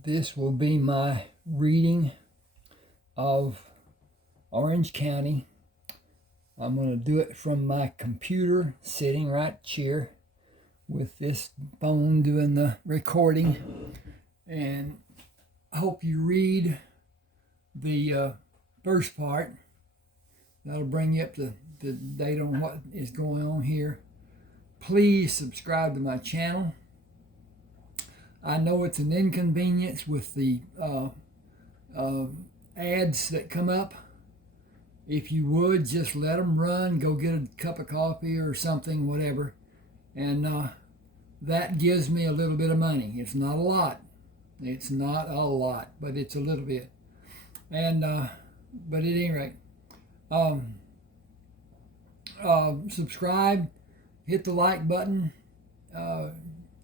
This will be my reading of Orange County. I'm going to do it from my computer, sitting right here with this phone doing the recording. And I hope you read the first part. That'll bring you up to the date on what is going on here. Please subscribe to my channel. I know it's an inconvenience with the ads that come up. If you would, just let them run, go get a cup of coffee or something, whatever. And that gives me a little bit of money. It's not a lot. It's not a lot, but it's a little bit. And but at any rate, subscribe, hit the like button,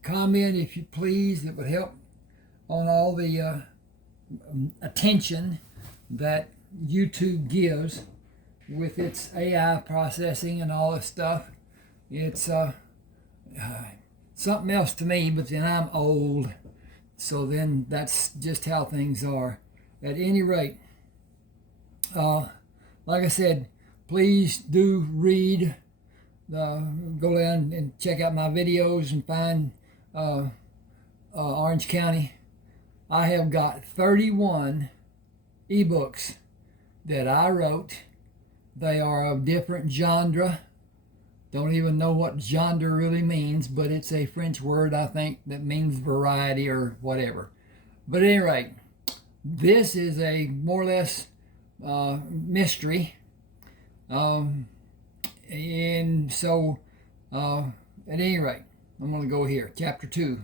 comment if you please. It would help on all the attention that YouTube gives with its AI processing and all this stuff. It's something else to me, but then I'm old, so then that's just how things are. At any rate, like I said, please do read. Go down and check out my videos and find Orange County. I have got 31 ebooks that I wrote. They are of different genre. Don't even know what genre really means, but it's a French word, I think, that means variety or whatever. But at any rate, this is a more or less mystery. And so, at any rate, I'm going to go here. Chapter 2.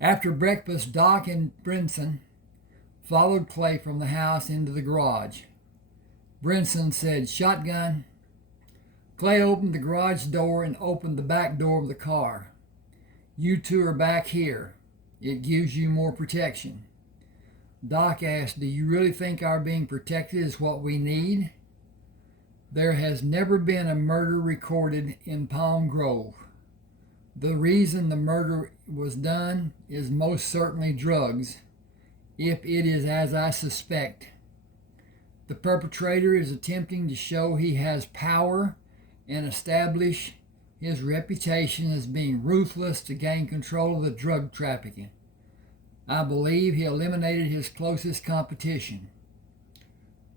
After breakfast, Doc and Brinson followed Clay from the house into the garage. Brinson said, "Shotgun." Clay opened the garage door and opened the back door of the car. "You two are back here. It gives you more protection." Doc asked, "Do you really think our being protected is what we need?" There has never been a murder recorded in Palm Grove. The reason the murder was done is most certainly drugs, if it is as I suspect. The perpetrator is attempting to show he has power and establish his reputation as being ruthless to gain control of the drug trafficking. I believe he eliminated his closest competition.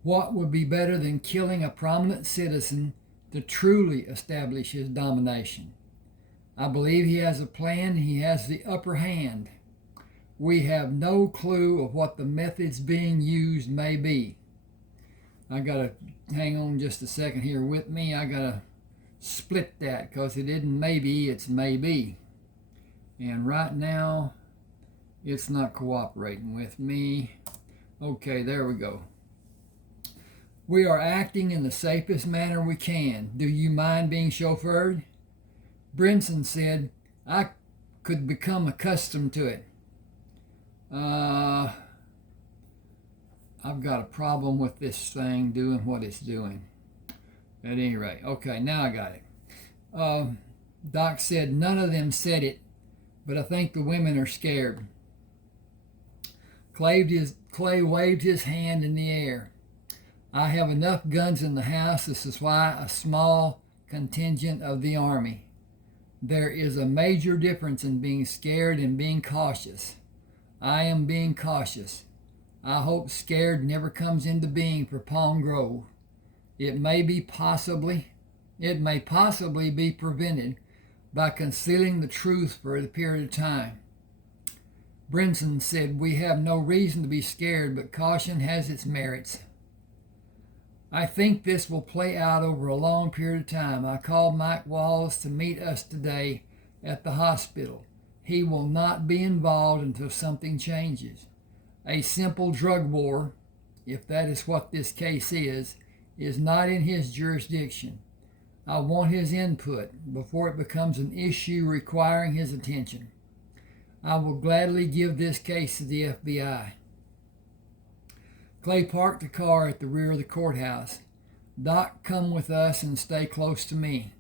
What would be better than killing a prominent citizen to truly establish his domination? I believe he has a plan. He has the upper hand. We have no clue of what the methods being used may be. I gotta hang on just a second here with me. I gotta split that because it isn't maybe, it's maybe. And right now, it's not cooperating with me. Okay, there we go. We are acting in the safest manner we can. Do you mind being chauffeured? Brinson said, "I could become accustomed to it." I've got a problem with this thing doing what it's doing. At any rate, okay, now I got it. Doc said, "None of them said it, but I think the women are scared." Clay waved his hand in the air. "I have enough guns in the house to supply a small contingent of the army. There is a major difference in being scared and being cautious. I am being cautious. I hope scared never comes into being for Palm Grove. It may possibly be prevented by concealing the truth for a period of time." Brinson said, "We have no reason to be scared, but caution has its merits. I think this will play out over a long period of time. I called Mike Walls to meet us today at the hospital. He will not be involved until something changes. A simple drug war, if that is what this case is not in his jurisdiction. I want his input before it becomes an issue requiring his attention. I will gladly give this case to the FBI." Clay parked the car at the rear of the courthouse. "Doc, come with us and stay close to me."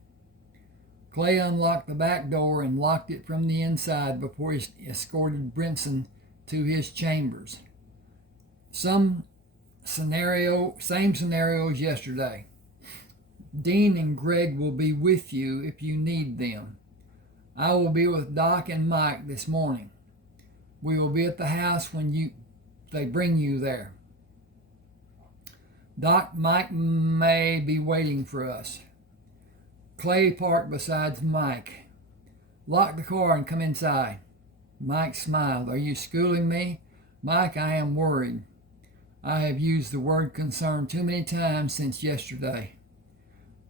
Clay unlocked the back door and locked it from the inside before he escorted Brinson to his chambers. Same scenario as yesterday. Dean and Greg will be with you if you need them. I will be with Doc and Mike this morning. We will be at the house when they bring you there. Mike may be waiting for us. Clay parked beside Mike. Lock the car and come inside. Mike smiled. Are you schooling me? Mike, I am worried. I have used the word concern too many times since yesterday.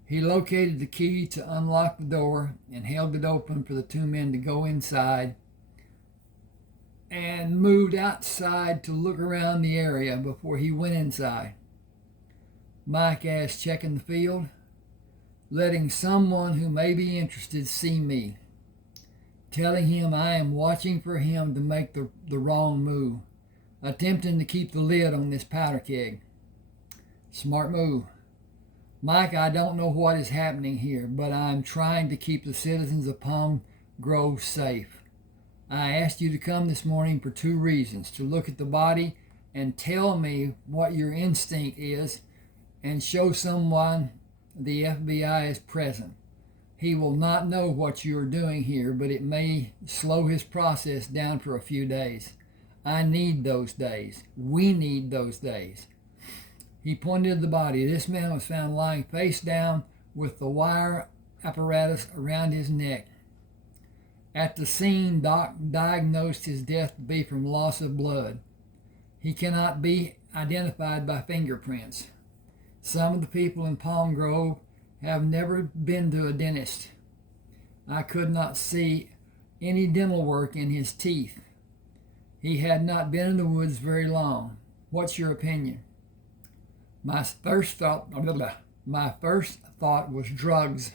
He located the key to unlock the door and held it open for the two men to go inside and moved outside to look around the area before he went inside. Mike asked, checking the field, letting someone who may be interested see me, telling him I am watching for him to make the wrong move, attempting to keep the lid on this powder keg. Smart move. Mike, I don't know what is happening here, but I'm trying to keep the citizens of Palm Grove safe. I asked you to come this morning for two reasons: to look at the body and tell me what your instinct is, and show someone the FBI is present. He will not know what you are doing here, but it may slow his process down for a few days. I need those days. We need those days. He pointed to the body. This man was found lying face down with the wire apparatus around his neck. At the scene, Doc diagnosed his death to be from loss of blood. He cannot be identified by fingerprints. Some of the people in Palm Grove have never been to a dentist. I could not see any dental work in his teeth. He had not been in the woods very long. What's your opinion? My first thought was drugs.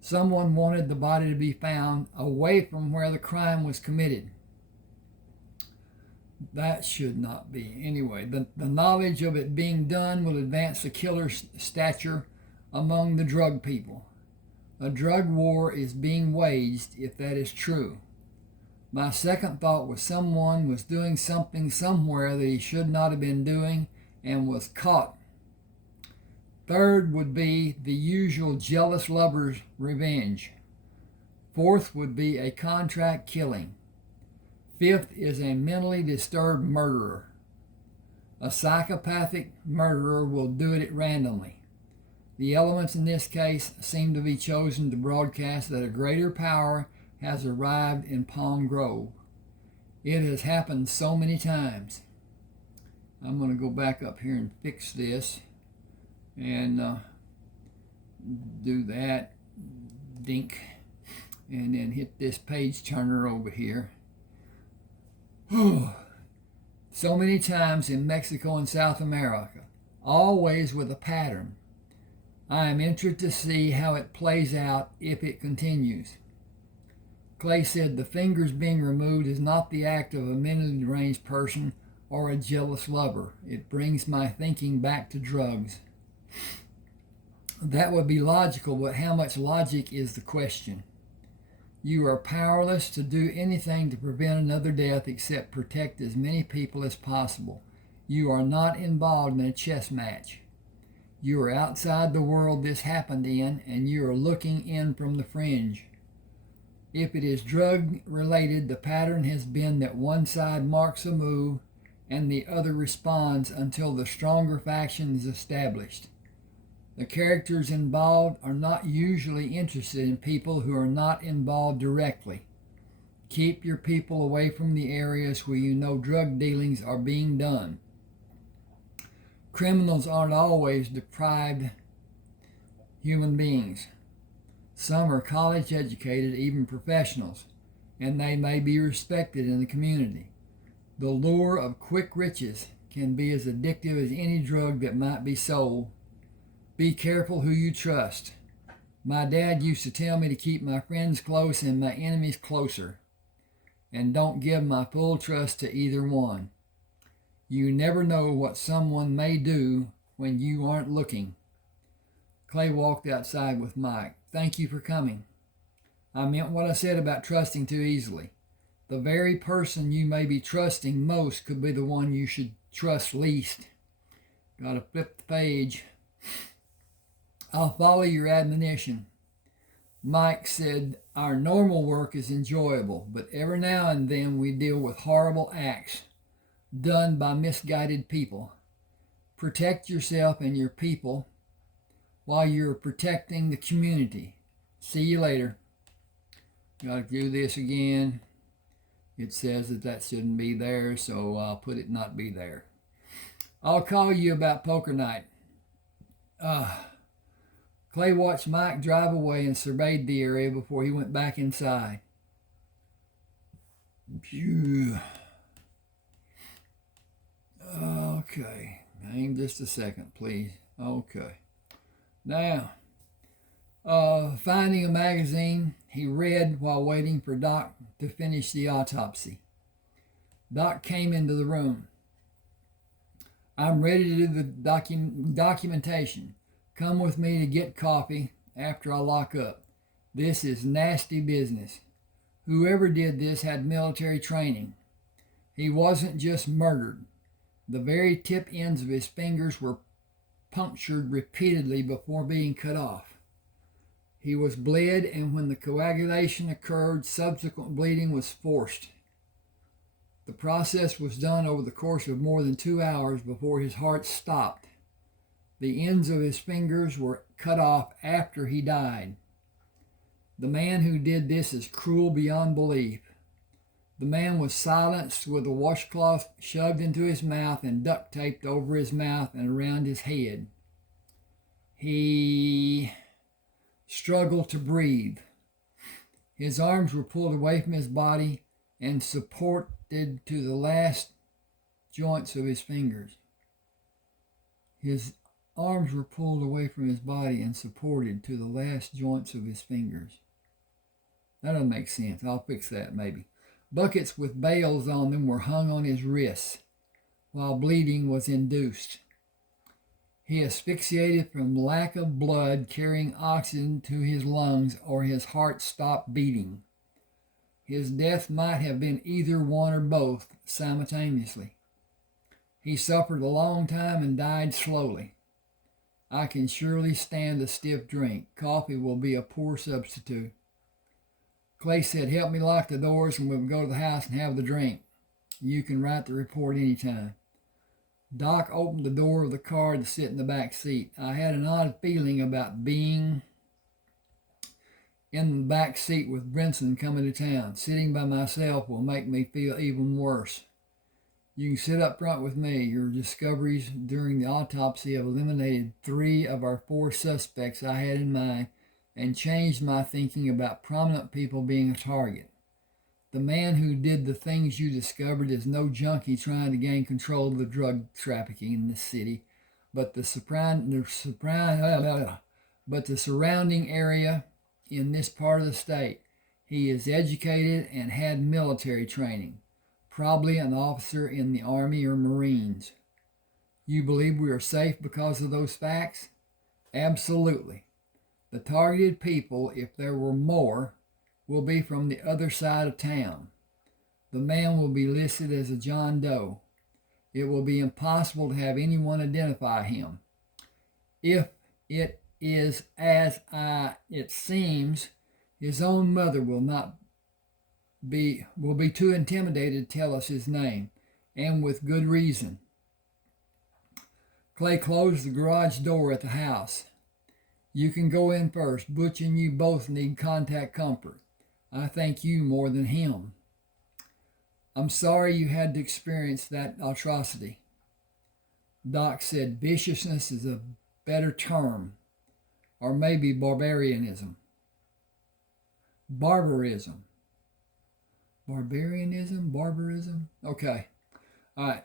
Someone wanted the body to be found away from where the crime was committed. That should not be. Anyway, the knowledge of it being done will advance the killer's stature among the drug people. A drug war is being waged if that is true. My second thought was someone was doing something somewhere that he should not have been doing and was caught. Third would be the usual jealous lover's revenge. Fourth would be a contract killing. Fifth is a mentally disturbed murderer. A psychopathic murderer will do it randomly. The elements in this case seem to be chosen to broadcast that a greater power has arrived in Palm Grove. It has happened so many times. I'm going to go back up here and fix this and do that, dink, and then hit this page turner over here. So many times in Mexico and South America, always with a pattern. I am interested to see how it plays out if it continues. Clay said the fingers being removed is not the act of a mentally deranged person or a jealous lover. It brings my thinking back to drugs. That would be logical, but how much logic is the question? You are powerless to do anything to prevent another death except protect as many people as possible. You are not involved in a chess match. You are outside the world this happened in, and you are looking in from the fringe. If it is drug-related, the pattern has been that one side marks a move and the other responds until the stronger faction is established. The characters involved are not usually interested in people who are not involved directly. Keep your people away from the areas where you know drug dealings are being done. Criminals aren't always deprived human beings. Some are college educated, even professionals, and they may be respected in the community. The lure of quick riches can be as addictive as any drug that might be sold. Be careful who you trust. My dad used to tell me to keep my friends close and my enemies closer, and don't give my full trust to either one. You never know what someone may do when you aren't looking. Clay walked outside with Mike. Thank you for coming. I meant what I said about trusting too easily. The very person you may be trusting most could be the one you should trust least. Got to flip the page. I'll follow your admonition. Mike said, our normal work is enjoyable, but every now and then we deal with horrible acts done by misguided people. Protect yourself and your people while you're protecting the community. See you later. Got to do this again. It says that shouldn't be there, so I'll put it not be there. I'll call you about poker night. Clay watched Mike drive away and surveyed the area before he went back inside. Phew. Okay, hang just a second, please. Okay. Now, finding a magazine, he read while waiting for Doc to finish the autopsy. Doc came into the room. I'm ready to do the documentation. Come with me to get coffee after I lock up. This is nasty business. Whoever did this had military training. He wasn't just murdered. The very tip ends of his fingers were punctured repeatedly before being cut off. He was bled, and when the coagulation occurred, subsequent bleeding was forced. The process was done over the course of more than 2 hours before his heart stopped. The ends of his fingers were cut off after he died. The man who did this is cruel beyond belief. The man was silenced with a washcloth shoved into his mouth and duct taped over his mouth and around his head. He struggled to breathe. His arms were pulled away from his body and supported to the last joints of his fingers. His arms were pulled away from his body and supported to the last joints of his fingers. That doesn't make sense. I'll fix that maybe. Buckets with bales on them were hung on his wrists while bleeding was induced. He asphyxiated from lack of blood carrying oxygen to his lungs, or his heart stopped beating. His death might have been either one or both simultaneously. He suffered a long time and died slowly. I can surely stand a stiff drink. Coffee will be a poor substitute. Clay said, help me lock the doors and we'll go to the house and have the drink. You can write the report anytime. Doc opened the door of the car to sit in the back seat. I had an odd feeling about being in the back seat with Brinson coming to town. Sitting by myself will make me feel even worse. You can sit up front with me. Your discoveries during the autopsy have eliminated 3 of our 4 suspects I had in mind and changed my thinking about prominent people being a target. The man who did the things you discovered is no junkie trying to gain control of the drug trafficking in this city, but the surrounding area in this part of the state. He is educated and had military training, probably an officer in the Army or Marines. You believe we are safe because of those facts? Absolutely. The targeted people, if there were more, will be from the other side of town. The man will be listed as a John Doe. It will be impossible to have anyone identify him. If it is as it seems, his own mother will be too intimidated to tell us his name, and with good reason. Clay closed the garage door at the house. You can go in first. Butch and you both need contact comfort. I thank you more than him. I'm sorry you had to experience that atrocity. Doc said viciousness is a better term, or maybe barbarianism. Barbarism. Barbarism? Okay. All right.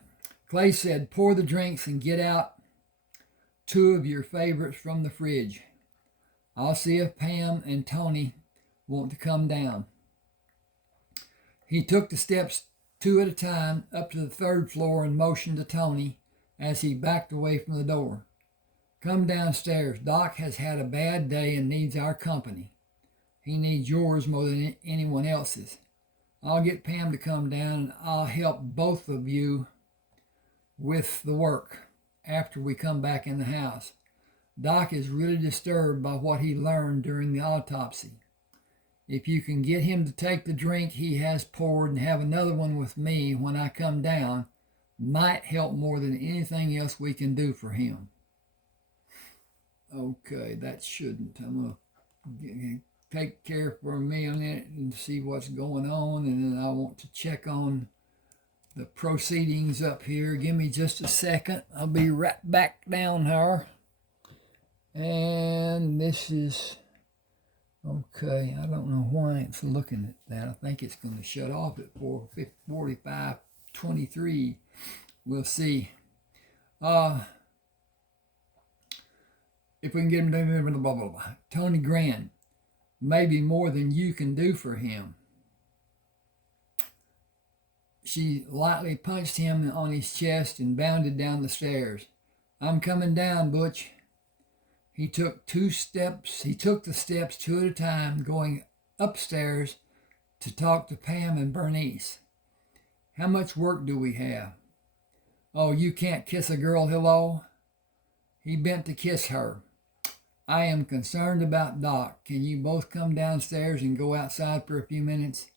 Clay said, pour the drinks and get out 2 of your favorites from the fridge. I'll see if Pam and Tony want to come down. He took the steps 2 at a time up to the 3rd floor and motioned to Tony as he backed away from the door. Come downstairs. Doc has had a bad day and needs our company. He needs yours more than anyone else's. I'll get Pam to come down and I'll help both of you with the work after we come back in the house. Doc is really disturbed by what he learned during the autopsy. If you can get him to take the drink he has poured and have another one with me when I come down, might help more than anything else we can do for him. Okay, that shouldn't. I'm going to take care for me on it and see what's going on, and then I want to check on the proceedings up here. Give me just a second. I'll be right back down here. And this is, okay, I don't know why it's looking at that. I think it's going to shut off at 45:23. We'll see. If we can get him to blah, blah, blah, blah. Tony Grand, maybe more than you can do for him. She lightly punched him on his chest and bounded down the stairs. I'm coming down, Butch. He took the steps two at a time, going upstairs to talk to Pam and Bernice. How much work do we have? Oh, you can't kiss a girl hello? He bent to kiss her. I am concerned about Doc. Can you both come downstairs and go outside for a few minutes?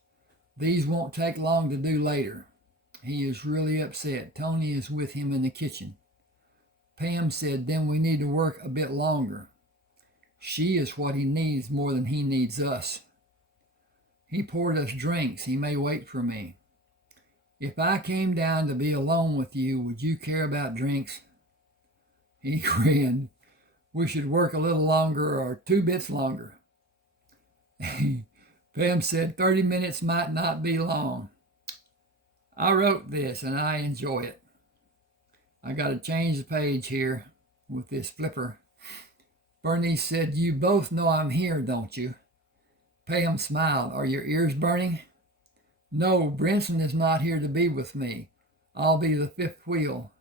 These won't take long to do later. He is really upset. Tony is with him in the kitchen. Pam said, then we need to work a bit longer. She is what he needs more than he needs us. He poured us drinks. He may wait for me. If I came down to be alone with you, would you care about drinks? He grinned. We should work a little longer or 2 bits longer. Pam said 30 minutes might not be long. I wrote this and I enjoy it. I got to change the page here with this flipper. Bernice said, you both know I'm here, don't you? Pam smiled. Are your ears burning? No, Brinson is not here to be with me. I'll be the fifth wheel.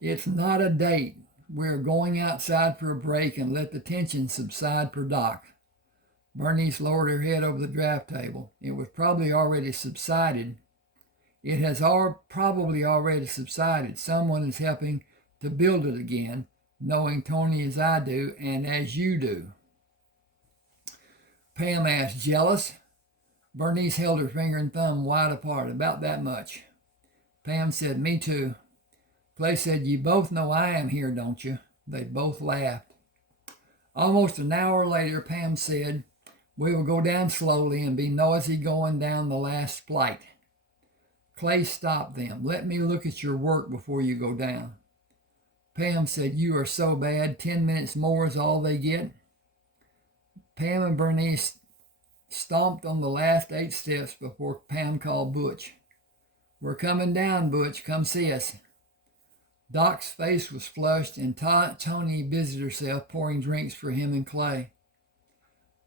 It's not a date. We're going outside for a break and let the tension subside for Doc. Bernice lowered her head over the draft table. It was probably already subsided. It has probably already subsided. Someone is helping to build it again, knowing Tony as I do and as you do. Pam asked, jealous? Bernice held her finger and thumb wide apart, about that much. Pam said, me too. Clay said, you both know I am here, don't you? They both laughed. Almost an hour later, Pam said, we will go down slowly and be noisy going down the last flight. Clay stopped them. Let me look at your work before you go down. Pam said, you are so bad. 10 minutes more is all they get. Pam and Bernice stomped on the last 8 steps before Pam called Butch. We're coming down, Butch. Come see us. Doc's face was flushed and Tony busied herself pouring drinks for him and Clay.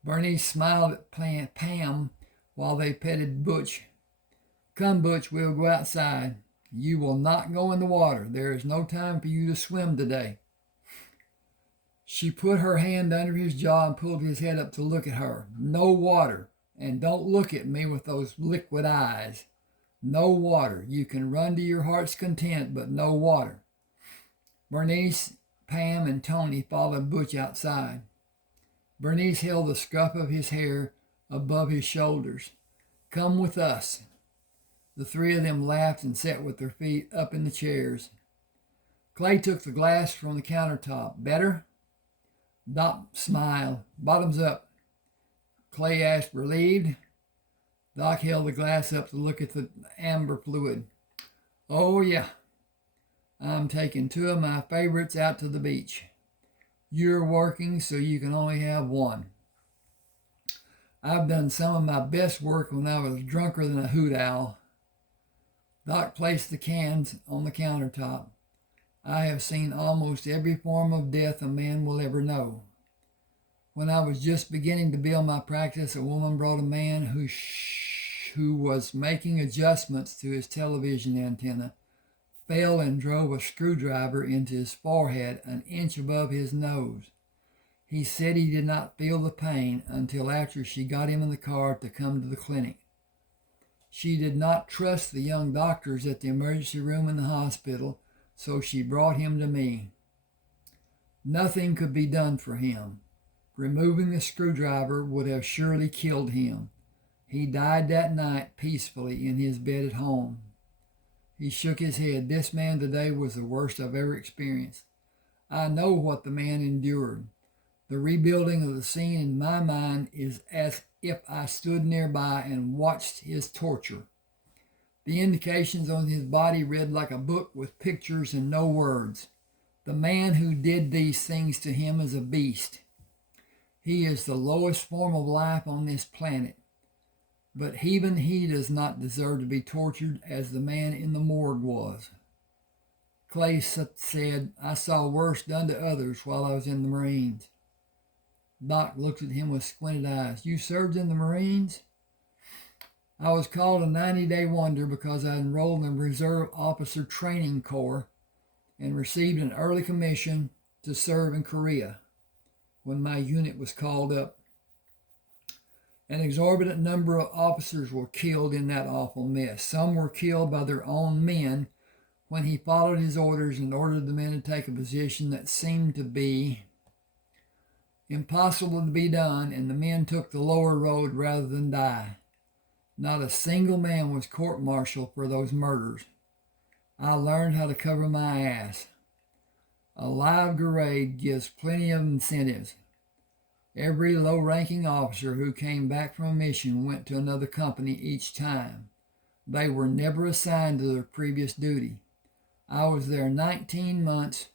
Bernice smiled at Pam while they petted Butch. Come, Butch, we'll go outside. You will not go in the water. There is no time for you to swim today. She put her hand under his jaw and pulled his head up to look at her. No water. And don't look at me with those liquid eyes. No water. You can run to your heart's content, but no water. Bernice, Pam, and Tony followed Butch outside. Bernice held the scruff of his hair above his shoulders. Come with us. The 3 of them laughed and sat with their feet up in the chairs. Clay took the glass from the countertop. Better? Doc smiled. Bottoms up. Clay asked, relieved? Doc held the glass up to look at the amber fluid. Oh, yeah. I'm taking 2 of my favorites out to the beach. You're working, so you can only have 1. I've done some of my best work when I was drunker than a hoot owl. Doc placed the cans on the countertop. I have seen almost every form of death a man will ever know. When I was just beginning to build my practice, a woman brought a man who was making adjustments to his television antenna, fell and drove a screwdriver into his forehead an inch above his nose. He said he did not feel the pain until after she got him in the car to come to the clinic. She did not trust the young doctors at the emergency room in the hospital, so she brought him to me. Nothing could be done for him. Removing the screwdriver would have surely killed him. He died that night peacefully in his bed at home. He shook his head. This man today was the worst I've ever experienced. I know what the man endured. The rebuilding of the scene in my mind is as if I stood nearby and watched his torture. The indications on his body read like a book with pictures and no words. The man who did these things to him is a beast. He is the lowest form of life on this planet. But even he does not deserve to be tortured as the man in the morgue was. Clay said, I saw worse done to others while I was in the Marines. Doc looked at him with squinted eyes. You served in the Marines? I was called a 90-day wonder because I enrolled in the Reserve Officer Training Corps and received an early commission to serve in Korea when my unit was called up. An exorbitant number of officers were killed in that awful mess. Some were killed by their own men when he followed his orders and ordered the men to take a position that seemed to be impossible to be done, and the men took the lower road rather than die. Not a single man was court-martialed for those murders. I learned how to cover my ass. A live grade gives plenty of incentives. Every low-ranking officer who came back from a mission went to another company each time. They were never assigned to their previous duty. I was there 19 months,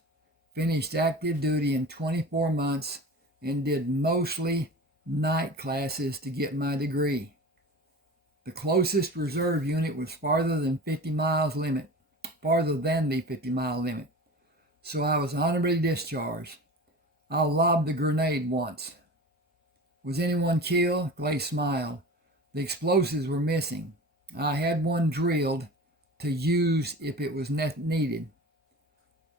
finished active duty in 24 months, and did mostly night classes to get my degree. The closest reserve unit was farther than the 50-mile limit, so I was honorably discharged. I lobbed a grenade once. Was anyone killed? Clay smiled. The explosives were missing. I had one drilled to use if it was needed.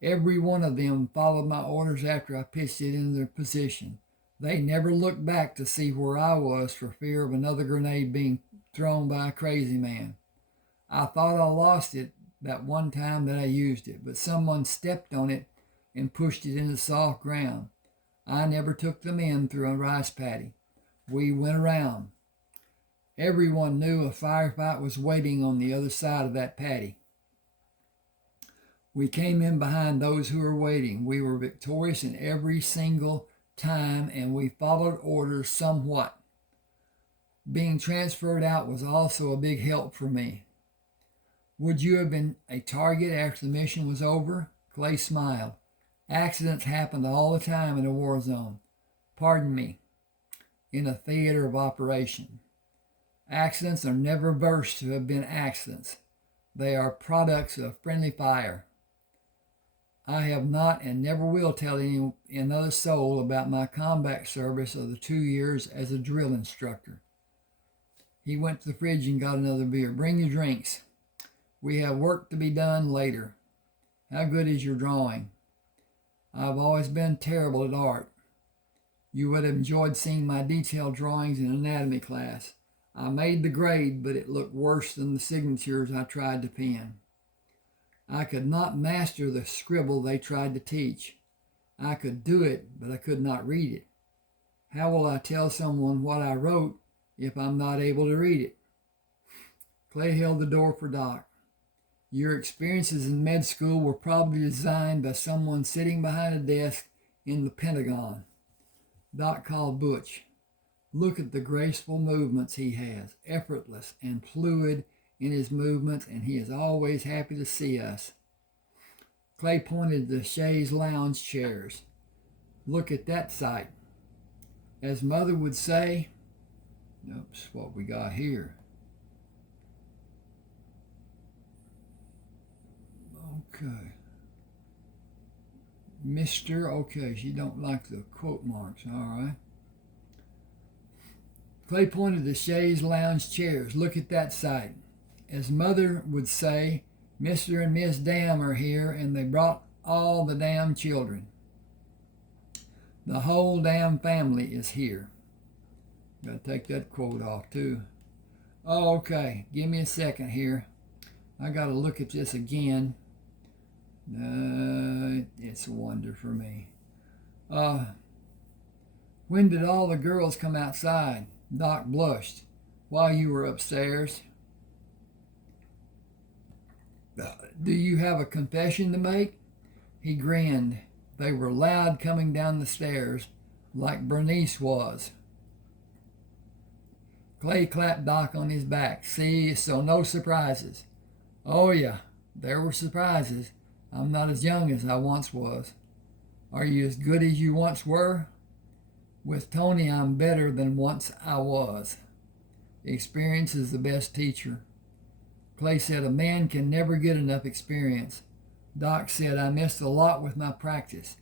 Every one of them followed my orders after I pitched it into their position. They never looked back to see where I was for fear of another grenade being thrown by a crazy man. I thought I lost it that one time that I used it, but someone stepped on it and pushed it into soft ground. I never took them in through a rice paddy. We went around. Everyone knew a firefight was waiting on the other side of that paddy. We came in behind those who were waiting. We were victorious in every single time, and we followed orders somewhat. Being transferred out was also a big help for me. Would you have been a target after the mission was over? Clay smiled. Accidents happened all the time in a war zone. Pardon me, in a theater of operation. Accidents are never versed to have been accidents. They are products of friendly fire. I have not and never will tell another soul about my combat service of the 2 years as a drill instructor. He went to the fridge and got another beer. Bring your drinks. We have work to be done later. How good is your drawing? I've always been terrible at art. You would have enjoyed seeing my detailed drawings in anatomy class. I made the grade, but it looked worse than the signatures I tried to pen. I could not master the scribble they tried to teach. I could do it, but I could not read it. How will I tell someone what I wrote if I'm not able to read it? Clay held the door for Doc. Your experiences in med school were probably designed by someone sitting behind a desk in the Pentagon. Doc called Butch. Look at the graceful movements he has, effortless and fluid in his movements, and he is always happy to see us. Clay pointed to the chaise lounge chairs. Look at that sight. As Mother would say, oops, what we got here. Okay. Mr. Okay, she don't like the quote marks, all right. Clay pointed to the chaise lounge chairs. Look at that sight. As Mother would say, Mr. and Miss Dam are here, and they brought all the damn children. The whole damn family is here. Got to take that quote off, too. Oh, okay. Give me a second here. I got to look at this again. It's a wonder for me. When did all the girls come outside? Doc blushed. While you were upstairs. Do you have a confession to make? He grinned. They were loud coming down the stairs, like Bernice was. Clay clapped Doc on his back. See, so no surprises. Oh yeah, there were surprises. I'm not as young as I once was. Are you as good as you once were? With Tony, I'm better than once I was. Experience is the best teacher. Clay said a man can never get enough experience. Doc said I missed a lot with my practice.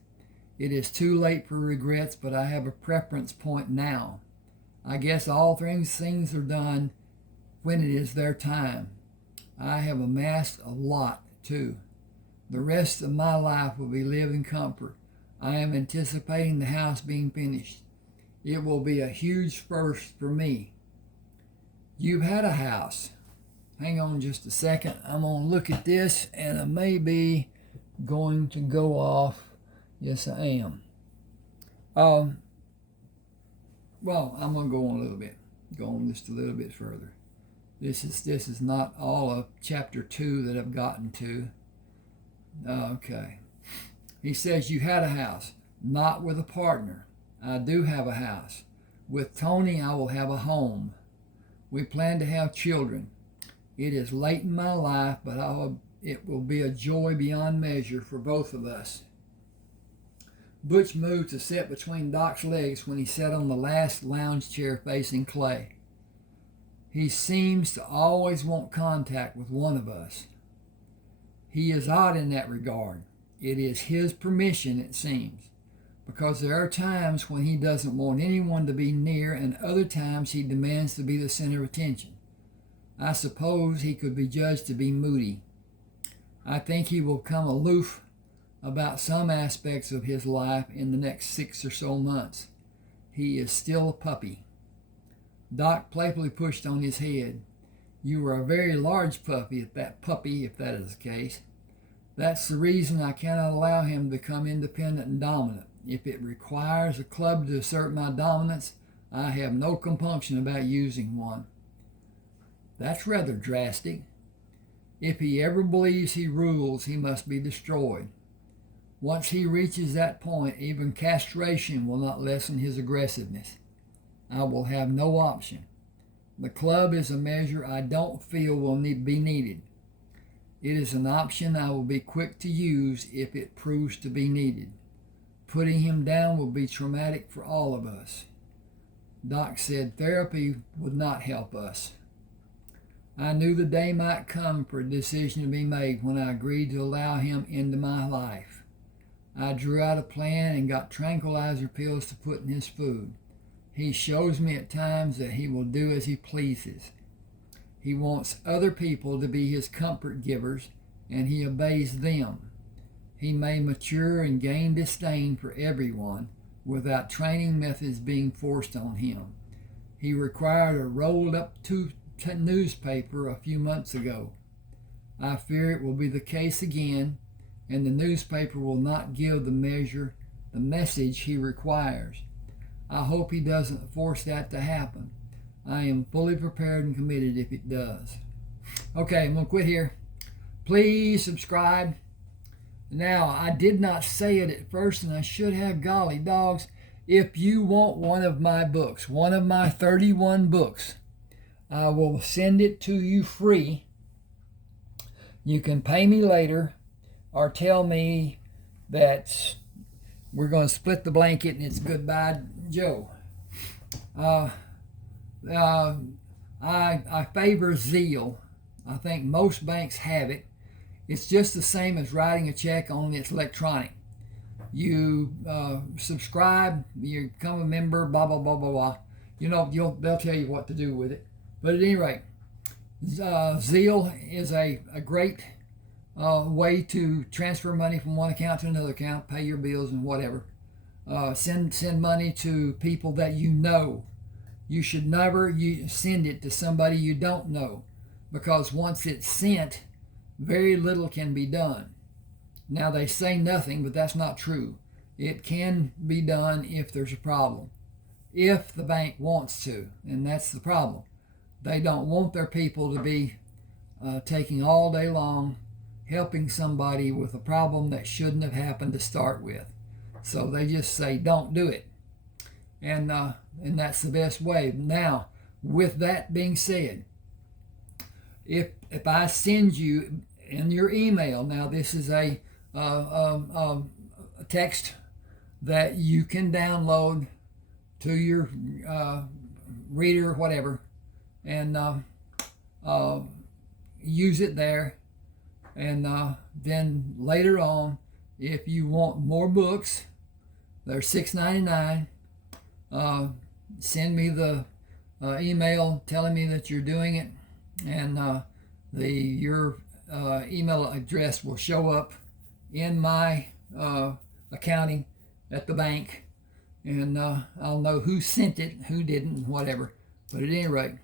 It is too late for regrets, but I have a preference point now. I guess all things are done when it is their time. I have amassed a lot, too. The rest of my life will be lived in comfort. I am anticipating the house being finished. It will be a huge first for me. You've had a house. Hang on just a second. I'm going to look at this, and I may be going to go off. Yes, I am. Well, I'm going to go on a little bit. Go on just a little bit further. This is not all of chapter 2 that I've gotten to. Okay. He says you had a house, not with a partner. I do have a house. With Tony, I will have a home. We plan to have children. It is late in my life, but it will be a joy beyond measure for both of us. Butch moved to sit between Doc's legs when he sat on the last lounge chair facing Clay. He seems to always want contact with one of us. He is odd in that regard. It is his permission, it seems, because there are times when he doesn't want anyone to be near, and other times he demands to be the center of attention. I suppose he could be judged to be moody. I think he will come aloof about some aspects of his life in the next 6 or so months. He is still a puppy. Doc playfully pushed on his head. You are a very large puppy, if that is the case. That's the reason I cannot allow him to become independent and dominant. If it requires a club to assert my dominance, I have no compunction about using one. That's rather drastic. If he ever believes he rules, he must be destroyed. Once he reaches that point, even castration will not lessen his aggressiveness. I will have no option. The club is a measure I don't feel will be needed. It is an option I will be quick to use if it proves to be needed. Putting him down will be traumatic for all of us. Doc said therapy would not help us. I knew the day might come for a decision to be made when I agreed to allow him into my life. I drew out a plan and got tranquilizer pills to put in his food. He shows me at times that he will do as he pleases. He wants other people to be his comfort givers, and he obeys them. He may mature and gain disdain for everyone without training methods being forced on him. He required a rolled up newspaper a few months ago. I fear it will be the case again, and the newspaper will not give the message he requires. I hope he doesn't force that to happen. I am fully prepared and committed if it does. Okay, I'm going to quit here. Please subscribe. Now, I did not say it at first, and I should have. Golly dogs. If you want one of my books, one of my 31 books, I will send it to you free. You can pay me later or tell me that we're going to split the blanket and it's goodbye, Joe. I favor zeal. I think most banks have it. It's just the same as writing a check, only it's electronic. You subscribe, you become a member, blah, blah, blah, blah, blah. You know, they'll tell you what to do with it. But at any rate, Zeal is a great way to transfer money from one account to another account, pay your bills and whatever. Send money to people that you know. you should never send it to somebody you don't know, because once it's sent, very little can be done. Now, they say nothing, but that's not true. It can be done if there's a problem, if the bank wants to, and that's the problem. They don't want their people to be taking all day long helping somebody with a problem that shouldn't have happened to start with. So they just say, don't do it. And that's the best way. Now, with that being said, if I send you in your email, now this is a text that you can download to your reader or whatever, and use it there. And then later on, if you want more books, they're $6.99. Send me the email telling me that you're doing it, and your email address will show up in my accounting at the bank, and I'll know who sent it, who didn't, whatever. But at any rate,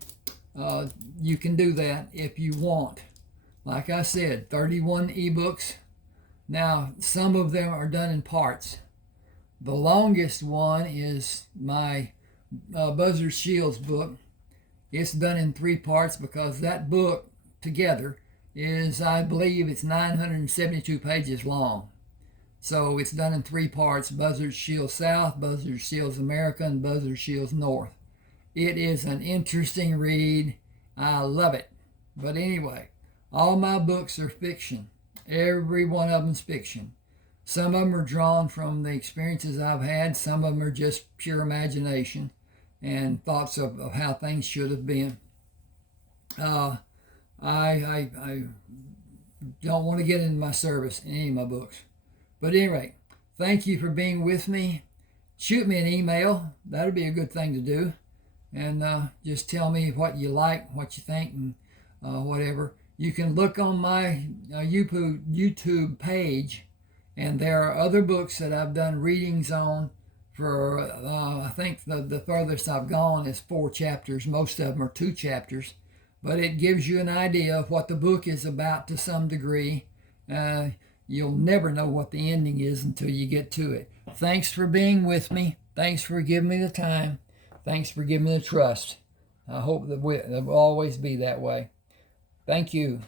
you can do that if you want. Like I said, 31 ebooks. Now, some of them are done in parts. The longest one is my Buzzard Shields book. It's done in 3 parts because that book together is, I believe, it's 972 pages long. So it's done in 3 parts: Buzzard Shields South, Buzzard Shields America, and Buzzard Shields North. It is an interesting read. I love it. But anyway, all my books are fiction. Every one of them's fiction. Some of them are drawn from the experiences I've had. Some of them are just pure imagination and thoughts of how things should have been. I don't want to get into my service in any of my books. But anyway, thank you for being with me. Shoot me an email. That'll be a good thing to do. And just tell me what you like, what you think, and whatever. You can look on my YouTube page, and there are other books that I've done readings on for, I think the furthest I've gone is 4 chapters. Most of them are 2 chapters. But it gives you an idea of what the book is about to some degree. You'll never know what the ending is until you get to it. Thanks for being with me. Thanks for giving me the time. Thanks for giving me the trust. I hope that it will always be that way. Thank you.